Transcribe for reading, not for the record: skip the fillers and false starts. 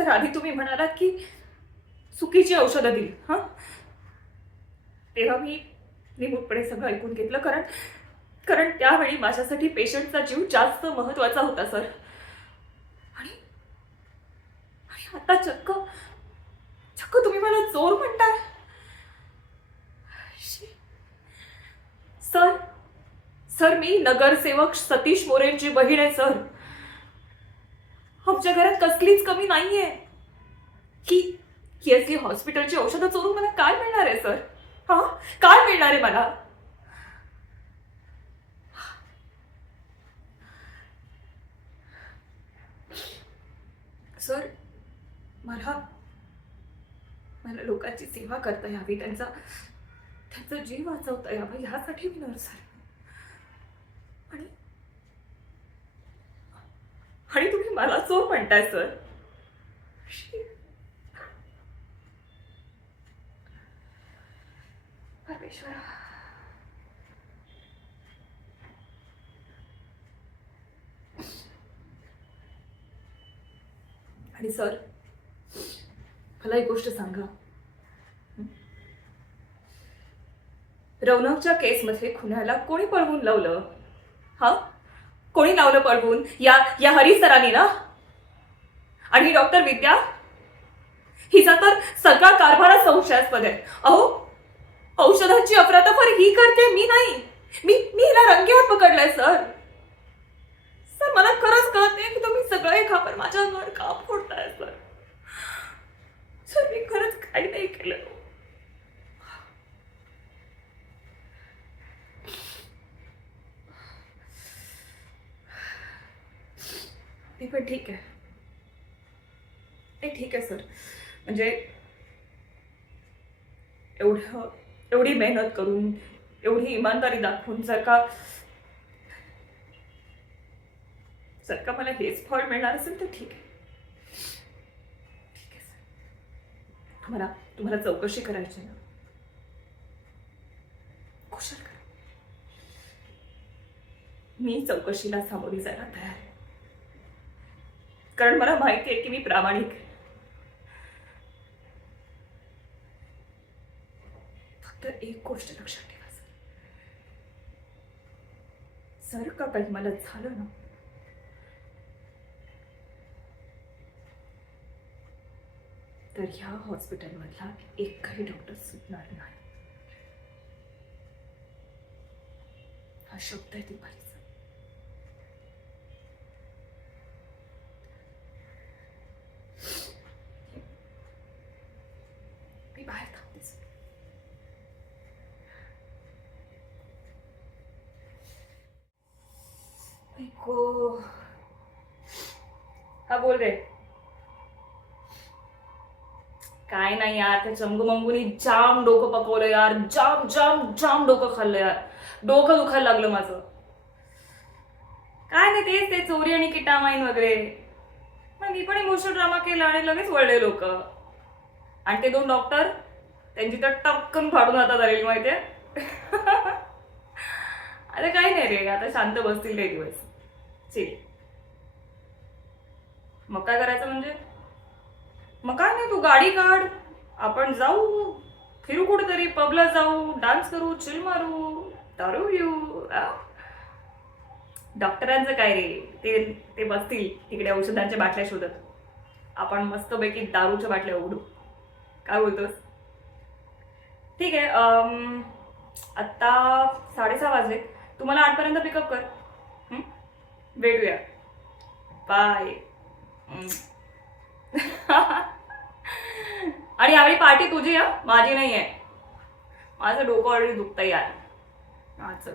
Sir, आधी तुम्ही म्हणालात की चुकीची औषधं दिली. तेव्हा मी निमूटपणे सगळं ऐकून घेतलं, कारण कारण त्यावेळी माझ्यासाठी पेशंटचा जीव जास्त महत्वाचा होता सर. आणि आणि आता चक्क चक्क तुम्ही मला चोर म्हणताय. शी. सर, सर, मी नगरसेवक सतीश मोरेंची बहीण आहे सर. आमच्या घरात कसलीच कमी नाहीये. की की असली हॉस्पिटलची औषधं चोरून मला काय मिळणार आहे सर? हा, काय मिळणार आहे मला? सर, मला मला लोकांची सेवा करता यावी, त्यांचा त्यांचा जीव वाचवता यावा, ह्यासाठी मी नर्स आहे. आणि आणि तुम्ही मला चोर म्हणताय सर. शी. परमेश्वरा. आणि सर, मला एक गोष्ट सांगा. रौनकच्या केसमध्ये खुनाला कोणी पळवून लावलं? हा, कोणी लावलं पळवून? या या हरी सरांनी ना? आणि डॉक्टर विद्या, हिचा तर सगळा कारभार संशयास्पद आहे. अहो, औषधांची अफरातफर ही करते, मी नाही. मी मी हिला रंगेहात पकडलाय सर. सर, मला खरंच कळत नाही की तुम्ही सगळे खापर माझ्या अंगावर का फोडताय सर. सर, मी खरंच काही नाही केलं. ते पण ठीक आहे. ते ठीक आहे सर. म्हणजे एवढी मेहनत करून, एवढी इमानदारी दाखवून जर का मला हेच फळ मिळणार असेल तर ठीक आहे. ठीक आहे सर. तुम्हाला चौकशी करायची ना? कुशल करा. मी चौकशीला सामोरी जायला तयार आहे. कारण मला माहिती आहे की मी प्रामाणिक आहे. फक्त एक गोष्ट लक्षात ठेवा सर. जर का काही मला झालं ना, तर ह्या हॉस्पिटलमधला एकही डॉक्टर सुटणार नाही. हा शब्द आहे दीपालीचा. मी बाहेर थांबते सर. ऐको. हा, बोल रे. काय नाही यार, त्या चंगूमंगूनी जाम डोकं पकवलं यार. जाम जाम जाम डोकं खाल्लं यार. डोकं दुखायला लागलं माझं. काय नाही, तेच ते चोरी आणि किटामाईन वगैरे. मग मी पण इमोशनल ड्रामा केला आणि लगेच वळले लोक. आणि ते दोन डॉक्टर, त्यांची तर टपकन फाडून हातात आलेली माहितीये. आता काही नाही रे, आता शांत बसतील ते दिवस. ठीक. मग काय करायचं म्हणजे? मग काय नाही, तू गाडी काढ, आपण जाऊ, फिरू कुठेतरी, पबला जाऊ, डान्स करू, चिल मारू, दारू घेऊ. डॉक्टरांचं काय रे, ते ते बसतील तिकडे औषधांच्या बाटल्या शोधत. आपण मस्तपैकी दारूच्या बाटल्या उघडू. काय बोलतोस? ठीक आहे. आत्ता 6:30 वाजले. तुम्हाला 8 पर्यंत पिकअप कर. हं? भेटूया. बाय. आणि यावेळी पार्टी तुझी, माझी नाही आहे. माझं डोकं ऑलरेडी दुखतंय यार. चल.